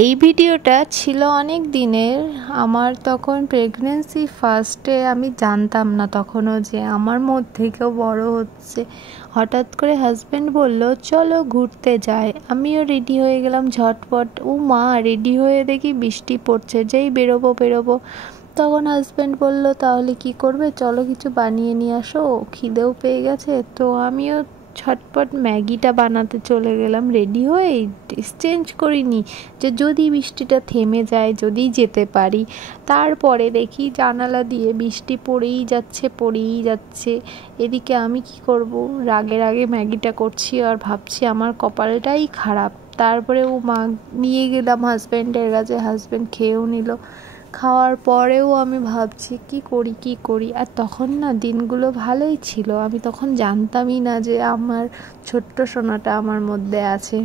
এই ভিডিওটা ছিল অনেক দিনের। আমার তখন প্রেগন্যান্সি ফার্স্টে আমি জানতাম না তখনও যে আমার মধ্যে কেউ বড় হচ্ছে। হঠাৎ করে হাজব্যান্ড বলল চলো ঘুরতে যাই। আমিও রেডি হয়ে গেলাম ঝটপট। ও মা, রেডি হয়ে দেখি বৃষ্টি পড়ছে, যেই বেরোবো। তখন হাজব্যান্ড বলল তাহলে কি করবে, চলো কিছু বানিয়ে নিয়ে আসো, খিদেও পেয়ে গেছে। তো আমিও ঝটপট ম্যাগিটা বানাতে চলে গেলাম রেডি হয়ে। ড্রেস চেঞ্জ করিনি যে যদি বৃষ্টিটা থেমে যায়, যদি যেতে পারি। তারপরে দেখি জানালা দিয়ে বৃষ্টি পড়েই যাচ্ছে। এদিকে আমি কি করব, রাগে ম্যাগিটা করছি আর ভাবছি আমার কপালটাই খারাপ। তারপরে নিয়ে গেলাম হাজব্যান্ডের কাছে, হাজব্যান্ড খেয়েও নিল। খাওয়ার পরেও আমি ভাবছি কি করি। আর তখন না দিনগুলো ভালোই ছিল, আমি তখন জানতামই না যে আমার ছোট্ট সোনাটা আমার মধ্যে আছে।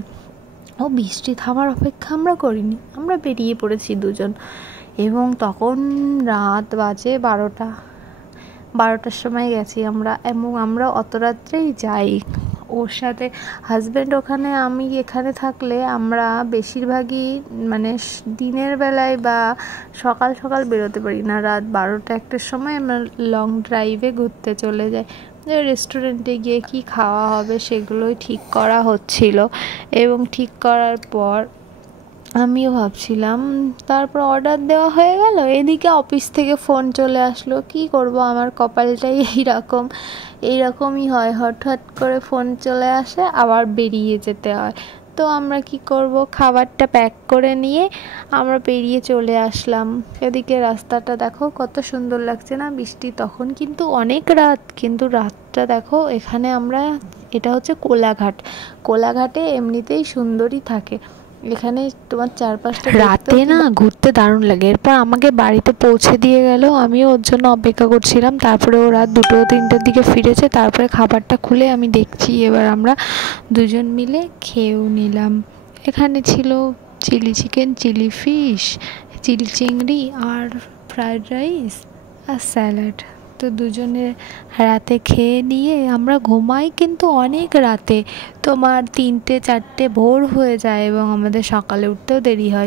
ও বৃষ্টি থামার অপেক্ষা আমরা করিনি, আমরা বেরিয়ে পড়েছি দুজন। এবং তখন রাত বাজে 12টার সময় গেছি আমরা, এবং আমরা অত রাত্রেই যাই। ওর সাথে হাজব্যান্ড ওখানে, আমি এখানে থাকলে আমরা বেশিরভাগই মানে দিনের বেলায় বা সকাল বেরোতে পারি না। রাত 12টা-1টার সময় আমরা লং ড্রাইভে ঘুরতে চলে যাই। রেস্টুরেন্টে গিয়ে কি খাওয়া হবে সেগুলোই ঠিক করা হচ্ছিল। এবং ঠিক করার পর আমিও ভাবছিলাম, তারপর অর্ডার দেওয়া হয়ে গেল। এদিকে অফিস থেকে ফোন চলে আসলো। কি করব, আমার কপালটাই এইরকমই হয়, হঠাৎ করে ফোন চলে আসে, আবার বেরিয়ে যেতে হয়। তো আমরা কি করব, খাবারটা প্যাক করে নিয়ে আমরা বেরিয়ে চলে আসলাম। এদিকে রাস্তাটা দেখো কত সুন্দর লাগছে না, বৃষ্টি তখন কিন্তু অনেক রাত, কিন্তু রাতটা দেখো। এখানে এটা হচ্ছে কোলাঘাটে এমনিতেই সুন্দরই থাকে। এখানে তোমার চারপাশটা রাতে না ঘুরতে দারুণ লাগে। এরপর আমাকে বাড়িতে পৌঁছে দিয়ে গেল, আমিও ওর জন্য অপেক্ষা করছিলাম। তারপরে ও রাত 2-3টার দিকে ফিরেছে। তারপরে খাবারটা খুলে আমি দেখছি, এবার আমরা দুজন মিলে খেয়েও নিলাম। এখানে ছিল chilli chicken, chilli fish, chilli চিংড়ি আর ফ্রায়েড রাইস আর স্যালাড। তো দুজনে রাতে খেয়ে নিয়ে আমরা ঘুমাই কিন্তু অনেক রাতে, তোমার 3টে 4টে ভোর হয়ে যায় এবং আমাদের সকালে উঠতেও দেরি হয়।